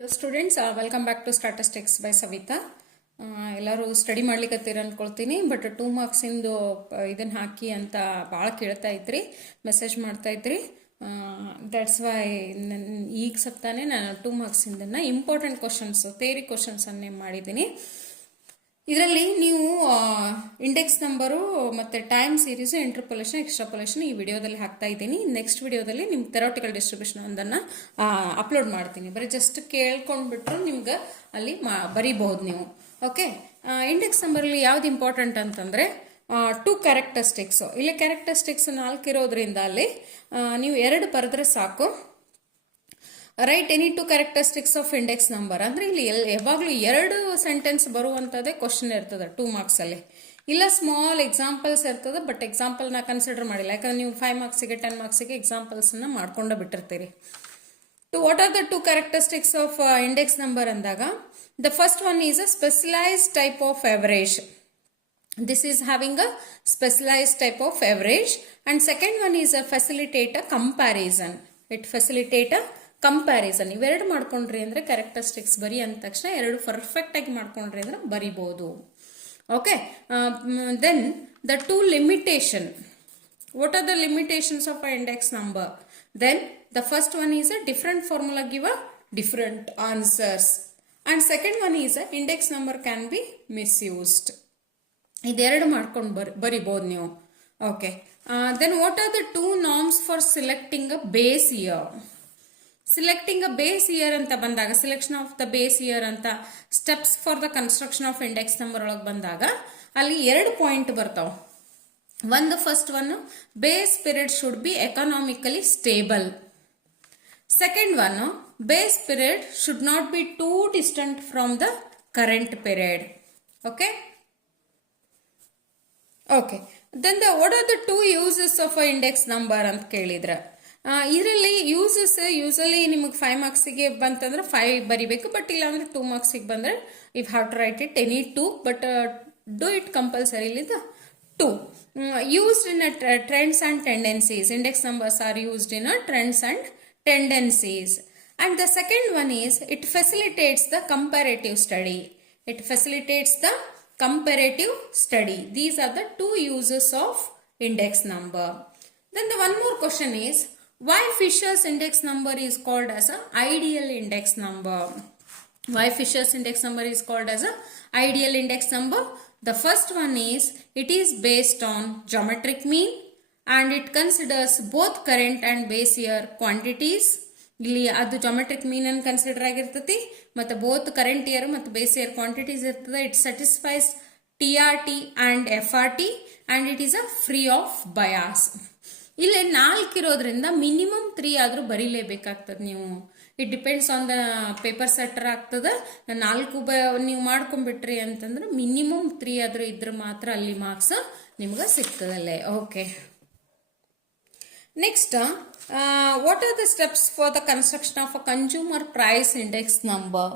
Students welcome back to statistics by Savita. ಎಲ್ಲರೂ study ಮಾಡ್ಲಿಕ್ಕತ್ತೀರ ಅಂದ್ಕೊಳ್ತೀನಿ. But 2 ಮಾರ್ಕ್ಸಿಂದು ಇದನ್ನು ಹಾಕಿ ಅಂತ ಭಾಳ ಕೇಳ್ತಾ ಇದ್ರಿ, ಮೆಸೇಜ್ ಮಾಡ್ತಾ ಇದ್ರಿ. ದಟ್ಸ್ ವೈ ಈಗ ಸಪ್ತಾನೆ ನಾನು 2 ಮಾರ್ಕ್ಸಿಂದನ್ನು ಇಂಪಾರ್ಟೆಂಟ್ ಕ್ವಶನ್ಸು, ಥಿಯರಿ ಕ್ವಶನ್ಸನ್ನೇ ಮಾಡಿದ್ದೀನಿ. ಇದರಲ್ಲಿ ನೀವು ಇಂಡೆಕ್ಸ್ ನಂಬರು ಮತ್ತು ಟೈಮ್ ಸೀರೀಸು, ಇಂಟರ್ಪೊಲೇಷನ್, ಎಕ್ಸ್ಟ್ರಾಪೊಲೇಷನ್ ಈ ವಿಡಿಯೋದಲ್ಲಿ ಹಾಕ್ತಾ ಇದ್ದೀನಿ. ನೆಕ್ಸ್ಟ್ ವಿಡಿಯೋದಲ್ಲಿ ನಿಮ್ಗೆ ಥೆರಾಟಿಕಲ್ ಡಿಸ್ಟ್ರಿಬ್ಯೂಷನ್ ಒಂದನ್ನು ಅಪ್ಲೋಡ್ ಮಾಡ್ತೀನಿ. ಬರೀ ಜಸ್ಟ್ ಕೇಳ್ಕೊಂಡ್ಬಿಟ್ರು ನಿಮ್ಗೆ ಅಲ್ಲಿ ಬರೀಬಹುದು ನೀವು. ಓಕೆ, ಇಂಡೆಕ್ಸ್ ನಂಬರಲ್ಲಿ ಯಾವ್ದು ಇಂಪಾರ್ಟೆಂಟ್ ಅಂತಂದರೆ 2 ಕ್ಯಾರೆಕ್ಟರಿಸ್ಟಿಕ್ಸು. ಇಲ್ಲಿ ಕ್ಯಾರೆಕ್ಟರಿಸ್ಟಿಕ್ಸ್ 4 ಇರೋದ್ರಿಂದ ಅಲ್ಲಿ ನೀವು 2 ಬರೆದ್ರೆ ಸಾಕು. Right any 2 characteristics of index number ಅಂದರೆ ಇಲ್ಲಿ ಯಾವಾಗಲೂ 2 ಸೆಂಟೆನ್ಸ್ ಬರುವಂಥದ್ದೇ ಕ್ವಶನ್ ಇರ್ತದೆ 2 ಮಾರ್ಕ್ಸಲ್ಲಿ. ಇಲ್ಲ ಸ್ಮಾಲ್ ಎಕ್ಸಾಂಪಲ್ಸ್ ಇರ್ತದೆ, ಬಟ್ ಎಕ್ಸಾಂಪಲ್ನ ಕನ್ಸಿಡರ್ ಮಾಡಿಲ್ಲ, ಯಾಕಂದ್ರೆ ನೀವು 5 ಮಾರ್ಕ್ಸಿಗೆ 10 ಮಾರ್ಕ್ಸಿಗೆ ಎಕ್ಸಾಂಪಲ್ಸನ್ನು ಮಾಡ್ಕೊಂಡು ಬಿಟ್ಟಿರ್ತೀರಿ. What are the 2 characteristics of index number ಅಂದಾಗ, the first one is a specialized type of average. This is having a specialized type of average, and second one is a facilitate a comparison. It facilitate a comparison. ಇವೆರಡು ಮಾಡ್ಕೊಂಡ್ರಿ ಅಂದರೆ characteristics ಬರಿ ಅಂದ ತಕ್ಷಣ 2 perfect ಆಗಿ ಮಾಡ್ಕೊಂಡ್ರಿ ಅಂದ್ರೆ ಬರಿಬೋದು. Okay, then the 2 limitation. What are the limitations of a index number? Then the first one is a different formula give a different answers, and second one is a index number can be misused. ಇದೆರಡು ಮಾಡ್ಕೊಂಡು ಬರಿಬೋದು ನೀವು. Okay, then what are the 2 norms for selecting a base year? Selecting a base year ಅಂತ ಬಂದಾಗ, selection of the base year ಅಂತ steps for the construction of index number ಒಳಗೆ ಬಂದಾಗ ಅಲ್ಲಿ 2 ಪಾಯಿಂಟ್ ಬರ್ತಾವ. ಒಂದು first one, base period should be economically stable. Second one, base period should not be too distant from the current period. Okay, okay, then what are the 2 uses of a index number ಅಂತ ಕೇಳಿದ್ರೆ, ಇದರಲ್ಲಿ uses usually ನಿಮಗೆ 5 ಮಾರ್ಕ್ಸಿಗೆ ಬಂತಂದ್ರೆ 5 ಬರಿಬೇಕು, but ಇಲ್ಲ ಅಂದ್ರೆ 2 ಮಾರ್ಕ್ಸಿಗೆ ಬಂದ್ರೆ you have to write it any 2, but do it compulsory ಲಿದ 2. Used in trends and tendencies. Index numbers are used in trends and tendencies. And the second one is it facilitates the comparative study. It facilitates the comparative study. These are the 2 uses of index number. Then the one more question is, why Fisher's index number is called as an ideal index number? Why Fisher's index number is called as an ideal index number? The first one is, it is based on geometric mean and it considers both current and base year quantities. ಇಲ್ಲಿ ಅದು geometric ಮೀನ್ ಅನ್ನು consider ಆಗಿರ್ತತಿ, ಮತ್ತು both current year ಮತ್ತು base year quantities ಇರ್ತದೆ. It satisfies TRT and FRT and it is a free of bias. ಇಲ್ಲಿ 4 ಇರೋದ್ರಿಂದ minimum 3 ಆದ್ರೂ ಬರೀಲೇಬೇಕಾಗ್ತದೆ ನೀವು. It depends on the paper setter ಆಗ್ತದೆ. 4 ನೀವು ಮಾಡ್ಕೊಂಡ್ಬಿಟ್ರಿ ಅಂತಂದ್ರೆ ಮಿನಿಮಮ್ 3 ಆದ್ರೂ ಇದ್ರೆ ಮಾತ್ರ ಅಲ್ಲಿ ಮಾರ್ಕ್ಸ್ ನಿಮ್ಗೆ ಸಿಗ್ತದಲ್ಲೇ. Okay, next, what are the steps for the construction of a consumer price index number?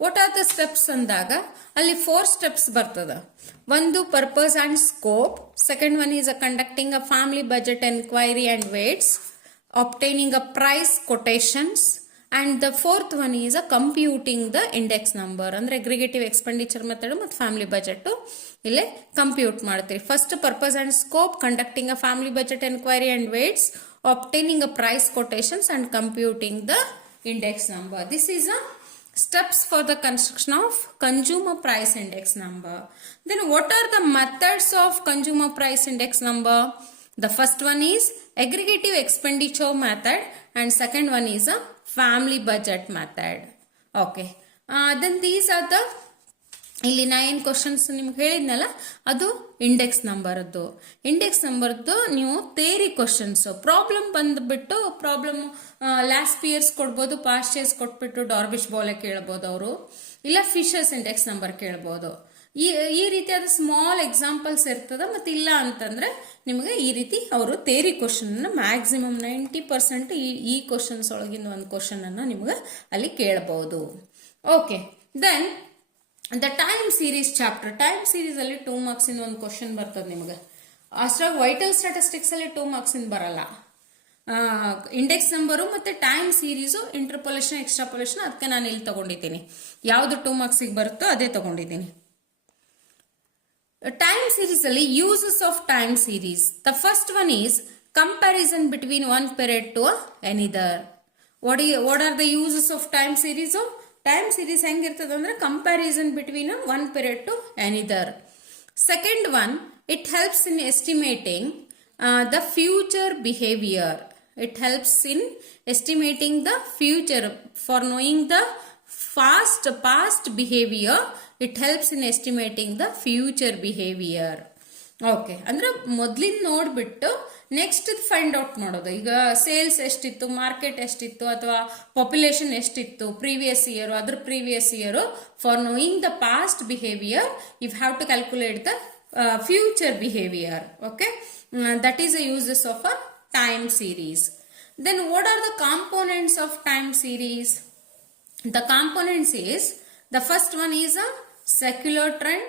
What are the steps ಅಂದಾಗ ಅಲ್ಲಿ 4 steps ಬರ್ತದ. ಒಂದು purpose and scope, second one is a conducting a family budget enquiry and weights, obtaining a price quotations, and the fourth one is a computing the index number. ಅಂದ್ರೆ aggregative expenditure method ಮತ್ತು family budget ಇಲ್ಲೇ compute ಮಾಡ್ತೀರಿ. First purpose and scope, conducting a family budget enquiry and weights, obtaining a price quotations and computing the index number. This is a steps for the construction of consumer price index number. Then what are the methods of consumer price index number? The first one is aggregative expenditure method and second one is a family budget method. Okay, then these are the ಇಲ್ಲಿ 9 questions ನಿಮ್ಗೆ ಹೇಳಿದ್ನಲ್ಲ, ಅದು index ನಂಬರ್ದು. Index ನಂಬರ್ದು ನೀವು theory questions, problem ಬಂದ್ಬಿಟ್ಟು problem last years ಕೊಡ್ಬೋದು, past years ಕೊಟ್ಬಿಟ್ಟು ಡಾರ್ಬಿಶ್ ಬಾಲೆ ಕೇಳ್ಬೋದು ಅವರು, ಇಲ್ಲ ಫಿಶರ್ಸ್ ಇಂಡೆಕ್ಸ್ ನಂಬರ್ ಕೇಳ್ಬೋದು. ಈ ರೀತಿಯಾದ ಸ್ಮಾಲ್ ಎಕ್ಸಾಂಪಲ್ಸ್ ಇರ್ತದ. ಮತ್ತು ಇಲ್ಲ ಅಂತಂದ್ರೆ ನಿಮಗೆ ಈ ರೀತಿ ಅವರು ಥಿಯರಿ ಕ್ವಶನ್ ಮ್ಯಾಕ್ಸಿಮಮ್ 90% ಈ ಕ್ವಶನ್ಸ್ ಒಳಗಿಂದ ಒಂದು ಕ್ವಶನ್ ಅನ್ನ ನಿಮ್ಗೆ ಅಲ್ಲಿ ಕೇಳಬಹುದು. Okay, then the time series chapter. Time series ಅಲ್ಲಿ 2 ಮಾರ್ಕ್ಸ್ ಇಂದ ಒಂದು ಕ್ವಶನ್ ಬರ್ತದೆ ನಿಮ್ಗೆ. ಅಷ್ಟ್ರಾಗ ವೈಟಲ್ ಸ್ಟ್ಯಾಟಿಸ್ಟಿಕ್ಸ್ ಅಲ್ಲಿ 2 ಮಾರ್ಕ್ಸ್ ಇಂದ ಬರಲ್ಲ. ಇಂಡೆಕ್ಸ್ ನಂಬರು ಮತ್ತು ಟೈಮ್ ಸೀರೀಸು ಇಂಟರ್ಪೊಲೇಷನ್ ಎಕ್ಸ್ಟ್ರಾಪೊಲೇಷನ್ ಅದಕ್ಕೆ ನಾನು ಇಲ್ಲಿ ತಗೊಂಡಿದ್ದೀನಿ. ಯಾವುದು 2 ಮಾರ್ಕ್ಸಿಗೆ ಬರುತ್ತೋ ಅದೇ ತಗೊಂಡಿದ್ದೀನಿ. ಟೈಮ್ ಸೀರೀಸ್ ಅಲ್ಲಿ uses of time series. The first one is comparison between one period to another. What are the uses of time series? Time series ಹೆಂಗಿರ್ತದೆ ಅಂದ್ರೆ comparison between one period to another. Second one, it helps in estimating the future behavior. It helps in estimating the future. For knowing the past behavior, it helps in estimating the future behavior. Okay, ಅಂದ್ರೆ ಮೊದ್ಲಿಂದ ನೋಡ್ಬಿಟ್ಟು next find out ಮಾಡೋದು. ಈಗ sales ಎಷ್ಟಿತ್ತು, market ಎಷ್ಟಿತ್ತು, ಅಥವಾ population ಎಷ್ಟಿತ್ತು previous year, ಅದ್ರ previous year. For knowing the past behaviour you have to calculate the future behavior. Okay, that is the uses of a time series. Then what are the components of time series? The components is, the first one is a secular trend,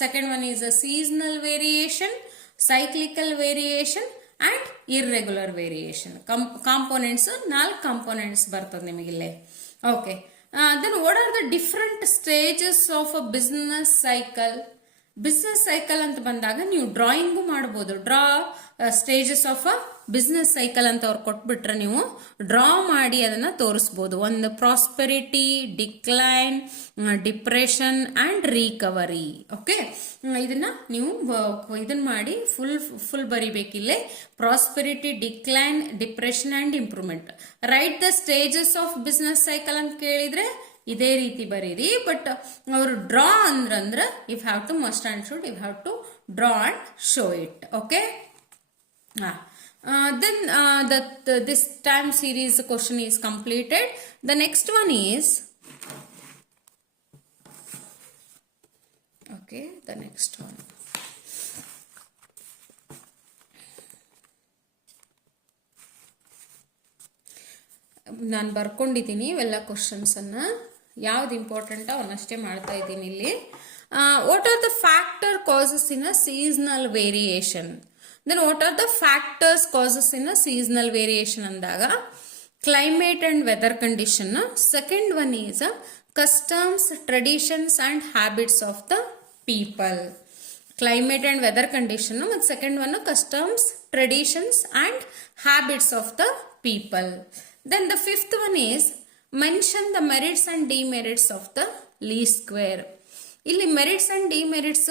second one is a seasonal variation, cyclical variation and irregular variation. Components 4 components ಬರ್ತದೆ ನಿಮಗಿಲ್ಲೇ. Okay, then what are the different stages of a business cycle? Business cycle ಅಂತ ಬಂದಾಗ ನೀವು drawing ಮಾಡ್ಬೋದು. Draw stages of a business cycle ಅಂತ ಅವ್ರು ಕೊಟ್ಬಿಟ್ರೆ ನೀವು draw ಮಾಡಿ ಅದನ್ನ ತೋರಿಸ್ಬೋದು. ಒಂದು prosperity, decline, depression and recovery. Okay, ಇದನ್ನ ನೀವು ಇದನ್ನ ಮಾಡಿ ಫುಲ್ ಬರಿಬೇಕಿಲ್ಲೇ. Prosperity, decline, depression and improvement. Write the stages of business cycle ಅಂತ ಕೇಳಿದ್ರೆ ಇದೇ ರೀತಿ ಬರೀರಿ. ಬಟ್ ಅವರು ಡ್ರಾ ಅಂದ್ರ if have to must and should you have to draw and show it. Okay, then this time series question is completed. The next one is, okay, the next one, ನಾನು ಬರ್ಕೊಂಡಿದ್ದೀನಿ ಇವೆಲ್ಲ questions ಅನ್ನ. ಯಾವ್ದು important ಅವನ್ನಷ್ಟೇ ಮಾಡ್ತಾ ಇದ್ದೀನಿ ಇಲ್ಲಿ. What are the factor causes in a seasonal variation? Then what are the factors causes in a seasonal variation ಅಂದಾಗ climate and weather condition. Second one is customs, traditions and habits of the people. Climate and weather condition ಮತ್ತು second one customs, traditions and habits of the people. Then the fifth one is mention the merits and demerits of the least square. ಇಲ್ಲಿ merits and demerits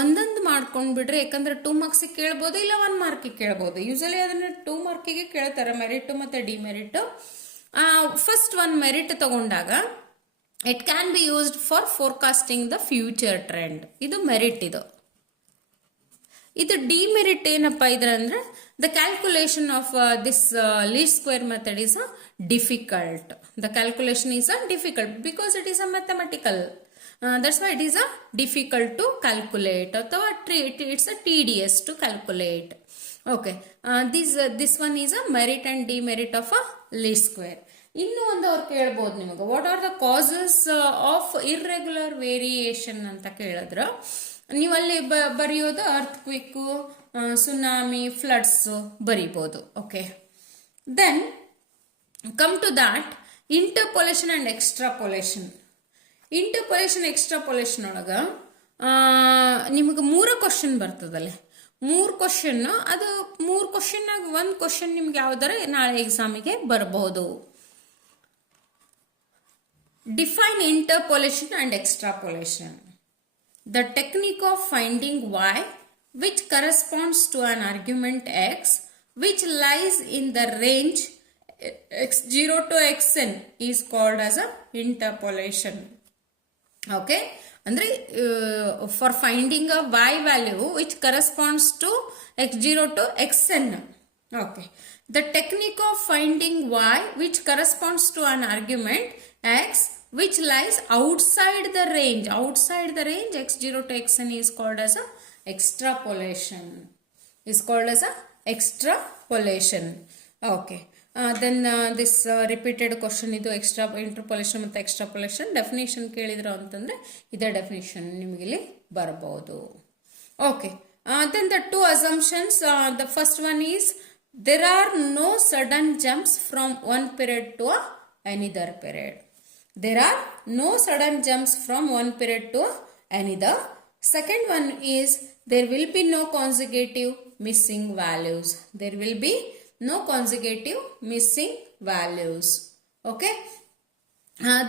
ಒಂದೊಂದು ಮಾಡ್ಕೊಂಡ್ ಬಿಡ್ರಿ, ಯಾಕಂದ್ರೆ 2 ಮಾರ್ಕ್ಸಿಗೆ ಕೇಳ್ಬೋದು, ಇಲ್ಲ 1 ಮಾರ್ಕಿಗೆ ಕೇಳ್ಬೋದು. Usually ಅದನ್ನ 2 ಮಾರ್ಕಿಗೆ ಕೇಳ್ತಾರೆ, ಮೆರಿಟ್ ಮತ್ತೆ ಡಿಮೆರಿಟ್. ಫಸ್ಟ್ ಒನ್ ಮೆರಿಟ್ ತಗೊಂಡಾಗ it can be used for forecasting the future trend. ಇದು ಮೆರಿಟ್. ಇದು ಡಿಮೆರಿಟ್ ಏನಪ್ಪಾ ಇದ್ರ ಅಂದ್ರೆ the calculation of this least square method is difficult. The calculation is difficult because it is a mathematical. That's why it is difficult to calculate. It's a tedious to calculate. Okay, this one is a merit and demerit of a least square. ಇನ್ನು ಒಂದು ಅವ್ರು ಕೇಳ್ಬೋದು ನಿಮಗೆ, what are the causes of irregular variation ಅಂತ ಕೇಳಿದ್ರು. ನೀವಲ್ಲಿ ಬರೆಯೋದು earthquake, tsunami, floods ಬರೀಬಹುದು. Okay, then come to that interpolation and extrapolation. Interpolation extrapolation ಒಳಗ ನಿಮಗೆ 3 ಕ್ವಶನ್ ಬರ್ತದಲ್ಲೇ. 3 ಕ್ವಶನ್, ಅದು 3 ಕ್ವಶನ್ನಾಗ 1 ಕ್ವಶನ್ ನಿಮ್ಗೆ ಯಾವ್ದಾರ ನಾಳೆ ಎಕ್ಸಾಮಿಗೆ ಬರಬಹುದು. Define interpolation and extrapolation. The technique of finding y which corresponds to an argument x which lies in the range x0 to xn is called as a interpolation. Okay, andre for finding a y value which corresponds to x0 to xn. Okay, the technique of finding y which corresponds to an argument x which lies outside the range x0 to xn is called as a extrapolation. Okay, then this repeated question ಇದು interpolation ಮತ್ತು extrapolation definition ಕೇಳಿದ್ರು ಅಂತಂದ್ರೆ ಇದೇ definition ನಿಮಗೆ ಇಲ್ಲಿ ಬರಬಹುದು. Okay, then the 2 assumptions. The first one is there are no sudden jumps from one period to another period. There are no sudden jumps from one period to another. Second one is there will be no consecutive missing values. There will be no consecutive missing values. Okay.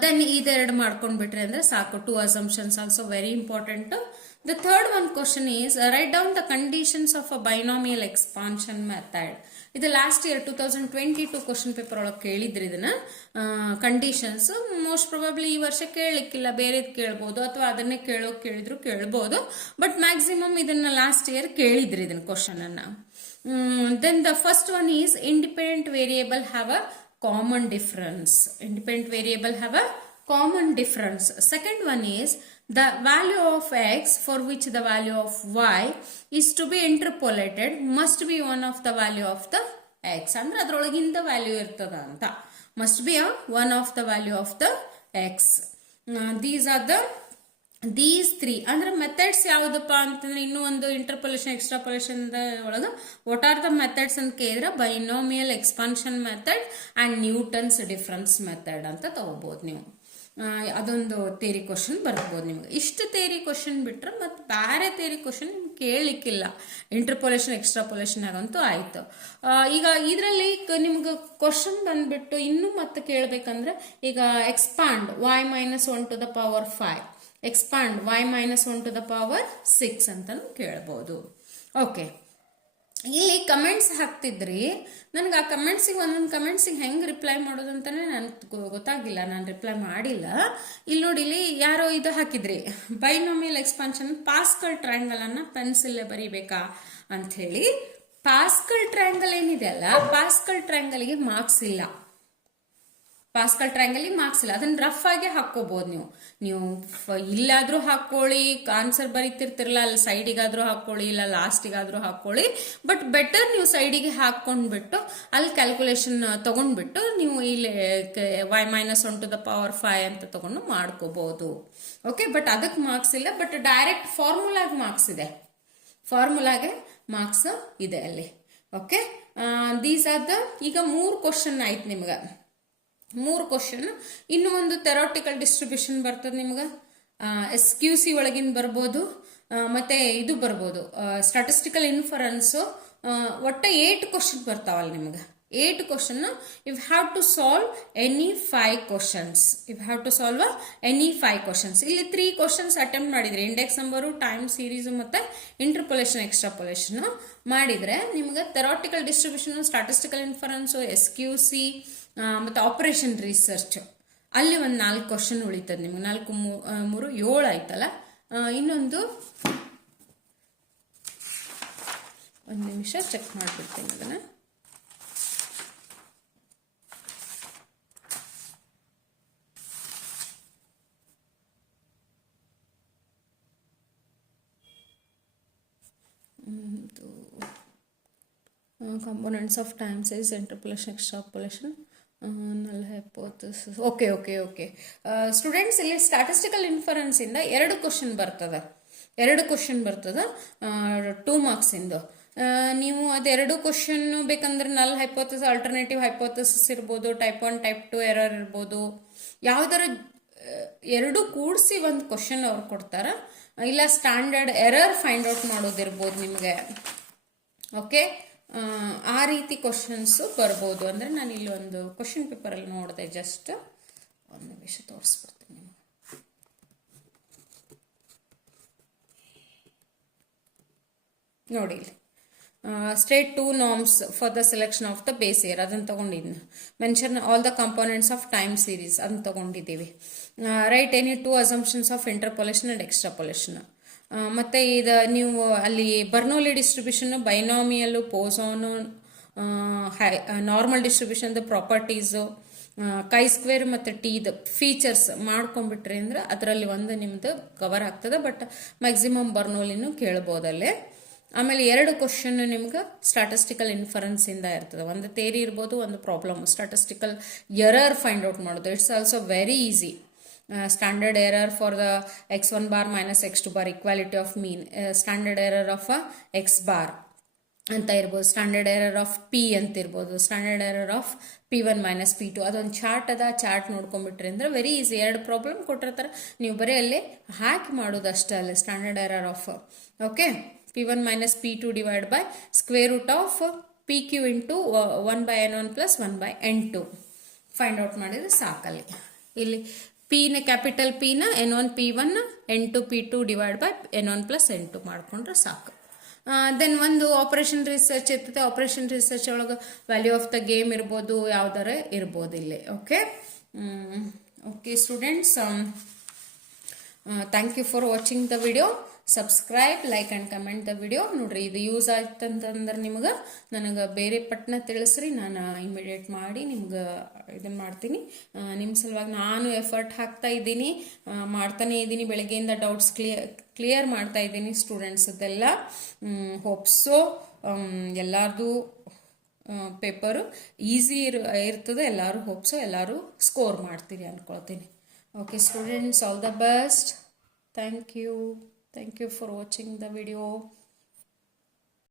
Then ಇದೆರಡು ಮಾಡ್ಕೊಂಡ್ಬಿಟ್ರೆ ಅಂದ್ರೆ ಸಾಕು. Two assumptions also very important. The third one question is write down the conditions of a binomial expansion method. ಇದು last year 2022 question paper ಒಳಗೆ ಕೇಳಿದ್ರಿ ಇದನ್ನ. Conditions most probably ಈ ವರ್ಷ ಕೇಳಲಿಕ್ಕಿಲ್ಲ, ಬೇರೆದ್ ಕೇಳ್ಬೋದು ಅಥವಾ ಅದನ್ನೇ ಕೇಳಿದ್ರು ಕೇಳ್ಬೋದು. ಬಟ್ ಮ್ಯಾಕ್ಸಿಮಮ್ ಇದನ್ನ ಲಾಸ್ಟ್ ಇಯರ್ ಕೇಳಿದ್ರಿ ಇದನ್ನ ಕ್ವಶನ್ ಅನ್ನ. Then the first one is independent variable have a common difference. Independent variable have a common difference. Second one is the value of x for which the value of y is to be interpolated must be one of the value of the x. ಅಂದ್ರೆ ಅದರೊಳಗಿಂದ value ಇರ್ತದ ಅಂತ. must be one of the value of the x. These three ಅಂದ್ರೆ methods ಯಾವುದಪ್ಪ ಅಂತಂದ್ರೆ ಇನ್ನೂ ಒಂದು interpolation ಎಕ್ಸ್ಟ್ರಾಪೋಲೇಷನ್ ಒಳಗ what are the methods ಅಂತ ಕೇಳಿದ್ರೆ binomial expansion method and Newton's difference method ಅಂತ ತಗೋಬಹುದು ನೀವು. ಅದೊಂದು ಥಿಯರಿ ಕ್ವಶನ್ ಬರ್ಬೋದು ನಿಮ್ಗೆ. ಇಷ್ಟು ಥಿಯರಿ ಕ್ವಶನ್ ಬಿಟ್ರೆ ಮತ್ತೆ ಬೇರೆ ಥಿಯರಿ ಕ್ವಶನ್ ನಿಮ್ಗೆ ಕೇಳಲಿಕ್ಕಿಲ್ಲ. ಇಂಟರ್ಪೋಲೇಷನ್ ಎಕ್ಸ್ಟ್ರಾಪೋಲೇಷನ್ ಆಗಂತೂ ಆಯ್ತು. ಈಗ ಇದರಲ್ಲಿ ನಿಮ್ಗೆ ಕ್ವಶನ್ ಬಂದ್ಬಿಟ್ಟು ಇನ್ನೂ ಮತ್ತೆ ಕೇಳಬೇಕಂದ್ರೆ ಈಗ expand y-1 to the power 5, expand y-1 to the power 6 ಅಂತ ಕೇಳಬಹುದು. ಓಕೆ, ಇಲ್ಲಿ ಕಮೆಂಟ್ಸ್ ಹಾಕ್ತಿದ್ರಿ. ನನಗೆ ಆ ಕಮೆಂಟ್ಸಿಗೆ ಒಂದೊಂದು ಕಮೆಂಟ್ಸಿಗೆ ಹೆಂಗೆ ರಿಪ್ಲೈ ಮಾಡೋದು ಅಂತಾನೆ ನನಗೆ ಗೊತ್ತಾಗಿಲ್ಲ, ನಾನು ರಿಪ್ಲೈ ಮಾಡಿಲ್ಲ. ಇಲ್ಲಿ ನೋಡಿ, ಇಲ್ಲಿ ಯಾರೋ ಇದು ಹಾಕಿದ್ರಿ, ಬೈನೋಮಿಯಲ್ ಎಕ್ಸ್ಪಾನ್ಷನ್ ಪಾಸ್ಕಲ್ ಟ್ರಯಾಂಗಲ್ ಅನ್ನ ಪೆನ್ಸಿಲ್ ಬರೀಬೇಕಾ ಅಂತ ಹೇಳಿ. ಪಾಸ್ಕಲ್ ಟ್ರಯಾಂಗಲ್ ಏನಿದೆ ಅಲ್ಲ, ಪಾಸ್ಕಲ್ ಟ್ರಯಾಂಗಲ್ಗೆ ಮಾರ್ಕ್ಸ್ ಇಲ್ಲ. ಪಾಸ್ಕಲ್ ಟ್ರಯಾಂಗಲ್ ಮಾರ್ಕ್ಸ್ ಇಲ್ಲ. ಅದನ್ನ ರಫ್ ಆಗಿ ಹಾಕೋಬಹುದು ನೀವು ಇಲ್ಲಾದ್ರೂ ಹಾಕೊಳ್ಳಿ, ಆನ್ಸರ್ ಬರೀತಿರ್ತಿರಲ್ಲ ಅಲ್ಲಿ ಸೈಡಿಗಾದ್ರೂ ಹಾಕೊಳ್ಳಿ, ಇಲ್ಲ ಲಾಸ್ಟಿಗಾದ್ರೂ ಹಾಕೊಳ್ಳಿ. ಬಟ್ ಬೆಟರ್ ನೀವು ಸೈಡಿಗೆ ಹಾಕೊಂಡ್ಬಿಟ್ಟು ಅಲ್ಲಿ ಕ್ಯಾಲ್ಕುಲೇಷನ್ ತಗೊಂಡ್ಬಿಟ್ಟು ನೀವು ಇಲ್ಲಿ y-1 to the power 5 ಅಂತ ತಗೊಂಡು ಮಾಡ್ಕೋಬಹುದು. ಓಕೆ, ಬಟ್ ಅದಕ್ಕೆ ಮಾರ್ಕ್ಸ್ ಇಲ್ಲ. ಬಟ್ ಡೈರೆಕ್ಟ್ ಫಾರ್ಮುಲಾಗೆ ಮಾರ್ಕ್ಸ್ ಇದೆ, ಫಾರ್ಮುಲಾಗೆ ಮಾರ್ಕ್ಸ್ ಇದೆ ಅಲ್ಲಿ. ಓಕೆ, ದೀಸ್ ಆರ್ ದ ಈಗ 3 ಕ್ವಶನ್ ಆಯ್ತು ನಿಮ್ಗೆ. 3 ಕ್ವಶನ್. ಇನ್ನು ಒಂದು ಥೆರಾಟಿಕಲ್ ಡಿಸ್ಟ್ರಿಬ್ಯೂಷನ್ ಬರ್ತದೆ ನಿಮ್ಗೆ, SQC ಒಳಗಿನ ಬರ್ಬೋದು, ಮತ್ತೆ ಇದು ಬರ್ಬೋದು ಸ್ಟಾಟಿಸ್ಟಿಕಲ್ ಇನ್ಫರೆನ್ಸ್. ಒಟ್ಟ 8 ಕ್ವಶನ್ ಬರ್ತಾವಲ್ಲ ನಿಮ್ಗೆ. 8 question. You have to solve any 5 questions. ಇಲ್ಲಿ 3 ಕ್ವಶನ್ಸ್ ಅಟೆಂಪ್ಟ್ ಮಾಡಿದ್ರೆ ಇಂಡೆಕ್ಸ್ ನಂಬರು, ಟೈಮ್ ಸೀರೀಸ್ ಮತ್ತೆ ಇಂಟರ್ಪೋಲೇಷನ್ ಎಕ್ಸ್ಟ್ರಾಪೋಲೇಷನ್ ಮಾಡಿದ್ರೆ ನಿಮ್ಗೆ theoretical distribution, statistical inference, SQC ಮತ್ತೆ ಆಪರೇಷನ್ ರಿಸರ್ಚ್ ಅಲ್ಲಿ ಒಂದು 4 ಕ್ವಶನ್ ಉಳಿತದೆ ನಿಮ್ಗೆ. 4 3 7 ಆಯ್ತಲ್ಲ. ಇನ್ನೊಂದು ಒಂದು ನಿಮಿಷ ಚೆಕ್ ಮಾಡ್ಬಿಡ್ತೀನಿ ಅದನ್ನ. components of time series, interpolation, extrapolation, null hypothesis. Okay students, ಇಲ್ಲಿ ಸ್ಟಾಟಿಸ್ಟಿಕಲ್ ಇನ್ಫರೆನ್ಸ್ ಇಂದ 2 ಕ್ವಶನ್ ಬರ್ತದೆ. 2 ಮಾರ್ಕ್ಸ್ ಇಂದು. ನೀವು ಅದೆರಡು ಕ್ವಶನ್ ಬೇಕಂದ್ರೆ ನಲ್ ಹೈಪೋಥೆಸಿಸ್, ಆಲ್ಟರ್ನೇಟಿವ್ ಹೈಪೋಥೆಸಿಸ್ ಇರ್ಬೋದು, ಟೈಪ್ 1 ಟೈಪ್ 2 ಎರರ್ ಇರ್ಬೋದು. ಯಾವ್ದಾರ 2 ಕೂಡಿಸಿ ಒಂದು ಕ್ವಶನ್ ಅವ್ರು ಕೊಡ್ತಾರ, ಇಲ್ಲ ಸ್ಟ್ಯಾಂಡರ್ಡ್ ಎರರ್ ಫೈಂಡ್ ಔಟ್ ಮಾಡೋದಿರ್ಬೋದು ನಿಮಗೆ. ಓಕೆ, ಆ ರೀತಿ ಕ್ವಶನ್ಸ್ ಬರ್ಬೋದು. ಅಂದರೆ ನಾನು ಇಲ್ಲಿ ಒಂದು ಕ್ವಶನ್ ಪೇಪರಲ್ಲಿ ನೋಡಿದೆ, ಜಸ್ಟ್ ಒಂದು ನಿಮಿಷ ತೋರಿಸ್ಬಿಡ್ತೀನಿ ನಿಮಗೆ. ನೋಡಿ, ಇಲ್ಲಿ state 2 norms for the selection of the base year ಅದನ್ನು ತಗೊಂಡಿದ್ದೀನಿ. Mention all the components of time series ಅದನ್ನು ತಗೊಂಡಿದ್ದೀವಿ. Write any 2 assumptions of interpolation and extrapolation. ಮತ್ತು ಇದು ನೀವು ಅಲ್ಲಿ Bernoulli distribution, binomial, Poisson, normal ಡಿಸ್ಟ್ರಿಬ್ಯೂಷನ್ದು ಪ್ರಾಪರ್ಟೀಸು, ಕೈ ಸ್ಕ್ವೇರ್ ಮತ್ತು ಟೀದು ಫೀಚರ್ಸ್ ಮಾಡ್ಕೊಂಡ್ಬಿಟ್ರಿ ಅಂದ್ರೆ ಅದರಲ್ಲಿ ಒಂದು ನಿಮ್ಮದು ಕವರ್ ಆಗ್ತದೆ. ಬಟ್ ಮ್ಯಾಕ್ಸಿಮಮ್ ಬರ್ನೋಲಿನೂ ಕೇಳ್ಬೋದಲ್ಲೇ. ಆಮೇಲೆ 2 ಕ್ವಶನ್ ನಿಮ್ಗೆ ಸ್ಟಾಟಿಸ್ಟಿಕಲ್ ಇನ್ಫರೆನ್ಸ್ ಇಂದ ಇರ್ತದೆ. ಒಂದು ಥಿಯರಿ ಇರ್ಬೋದು, ಒಂದು problem. Statistical error find out ಮಾಡೋದು, it's also very easy. Standard error for the x1 bar minus x2 bar, equality of mean, standard error of x bar, ಅಂತ ಇರ್ಬೋದು. ಸ್ಟ್ಯಾಂಡರ್ಡ್ ಎರರ್ ಆಫ್ ಪಿ ಅಂತ ಇರ್ಬೋದು, standard error of P1 - P2. ಅದೊಂದು chart ಅದ, chart ನೋಡ್ಕೊಂಡ್ಬಿಟ್ರಿ ಅಂದ್ರೆ very easy. 2 problem ಕೊಟ್ಟಿರ್ತಾರೆ, ನೀವು ಬರೀ ಅಲ್ಲೇ ಹಾಕಿ ಮಾಡೋದು ಅಷ್ಟೇ. ಅಲ್ಲೇ standard error of okay P1 - P2 divide by square root of PQ into 1/N1 plus 1/N2 find out ಮಾಡಿದ್ರೆ ಸಾಕಲ್ಲಿ. ಇಲ್ಲಿ ಪಿನ ಕ್ಯಾಪಿಟಲ್ ಪಿನ N1 P1 N2 P2 divide by N1 plus N2 ಮಾಡ್ಕೊಂಡ್ರೆ ಸಾಕು. ದೆನ್ ಒಂದು ಆಪರೇಷನ್ ರಿಸರ್ಚ್ ಇರ್ತದೆ. Operation research ಒಳಗೆ ವ್ಯಾಲ್ಯೂ ಆಫ್ ದ ಗೇಮ್ ಇರ್ಬೋದು, ಯಾವ್ದಾರ ಇರ್ಬೋದು ಇಲ್ಲಿ. Okay okay students, thank you for watching the video. Subscribe, like and comment the video. ನೋಡ್ರಿ, ಇದು ಯೂಸ್ ಆಯ್ತಂತಂದ್ರೆ ನಿಮ್ಗೆ ನನಗೆ ಬೇರೆ ಪಟ್ನ ತಿಳಿಸ್ರಿ, ನಾನು ಇಮಿಡಿಯೇಟ್ ಮಾಡಿ ನಿಮ್ಗೆ ಇದನ್ನು ಮಾಡ್ತೀನಿ. ನಿಮ್ಮ ಸಲುವಾಗಿ ನಾನು ಎಫರ್ಟ್ ಹಾಕ್ತಾ ಇದ್ದೀನಿ, ಮಾಡ್ತಾನೆ ಇದ್ದೀನಿ. ಬೆಳಗ್ಗೆಯಿಂದ ಡೌಟ್ಸ್ ಕ್ಲಿಯರ್ ಮಾಡ್ತಾ ಇದ್ದೀನಿ ಸ್ಟೂಡೆಂಟ್ಸದ್ದೆಲ್ಲ. ಹೋಪ್ಸೋ ಎಲ್ಲರದು ಪೇಪರು ಈಸಿ ಇರ್ತದೆ. ಎಲ್ಲರೂ ಹೋಪ್ಸೋ ಎಲ್ಲರೂ ಸ್ಕೋರ್ ಮಾಡ್ತೀರಿ ಅಂದ್ಕೊಳ್ತೀನಿ. Okay students, all the best. Thank you for watching the video.